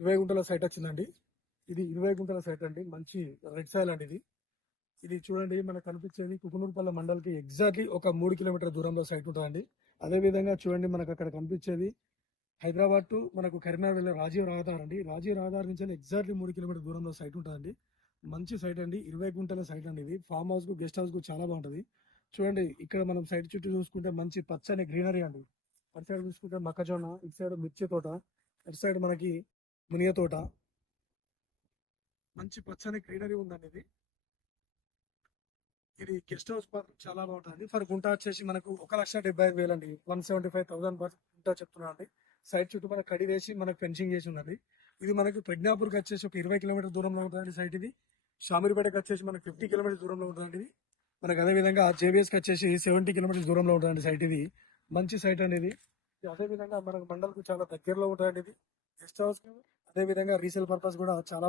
20 గుంటల సైట్ వచ్చిందండి. ఇది 20 గుంటల సైట్ అండి. మంచి రెడ్ సాయిల్ అండి ఇది. ఇది చూడండి మనకు కనిపించేది కుకునూరుపల్లి మండల్కి ఎగ్జాక్ట్లీ ఒక 3 కిలోమీటర్ దూరంలో సైట్ ఉంటుందండి. అదే విధంగా చూడండి మనకు అక్కడ కనిపించేది హైదరాబాద్ టు మనకు కరీంనగర్ వెళ్ళే రాజీవ్ రహదారి అండి. రాజీవ్ రహదారి నుంచి ఎగ్జాక్ట్లీ 3 కిలోమీటర్ దూరంలో సైట్ ఉంటుందండి. మంచి సైట్ అండి. 20 గుంటల సైట్ అండి ఇది. ఫామ్ హౌస్ కు గెస్ట్ హౌస్ కు చాలా బాగుంటది. చూడండి ఇక్కడ మనం సైట్ చుట్టూ చూసుకుంటే మంచి పచ్చని గ్రీనరీ అండి. అటు సైడ్ చూసుకుంటే మొక్కజొన్న, ఇటు సైడ్ మిర్చి తోట, అటు సైడ్ మనకి మునిగ తోట, మంచి పచ్చని గ్రీనరీ ఉందండి ఇది. ఇది గెస్ట్ హౌస్ చాలా బాగుంటుంది. ఫర్ గుంట వచ్చేసి మనకు 1,75,000 అండి. 175,000 పర్ గుంట చెప్తున్నా అండి. సైట్ చుట్టూ మనకు కడి వేసి మనకు ఫెన్సింగ్ చేసి ఉన్నది. ఇది మనకు ప్రజ్ఞాపూర్కి వచ్చేసి ఒక 20 కిలోమీటర్ దూరంలో ఉంటుందండి సైట్ ఇది. షామీర్పేటకి వచ్చేసి మనకు 50 కిలోమీటర్ దూరంలో ఉంటుందండి ఇది. మనకు అదే విధంగా జేబీఎస్కి వచ్చేసి 70 కిలోమీటర్స్ దూరంలో ఉంటుందండి సైట్ ఇది. మంచి సైట్ అండి ఇది. అదే విధంగా మనకు మండల్కు చాలా దగ్గరలో ఉంటుందండి ఇది. గెస్ట్ హౌస్ అదే విధంగా రీసేల్ పర్పస్ కూడా చాలా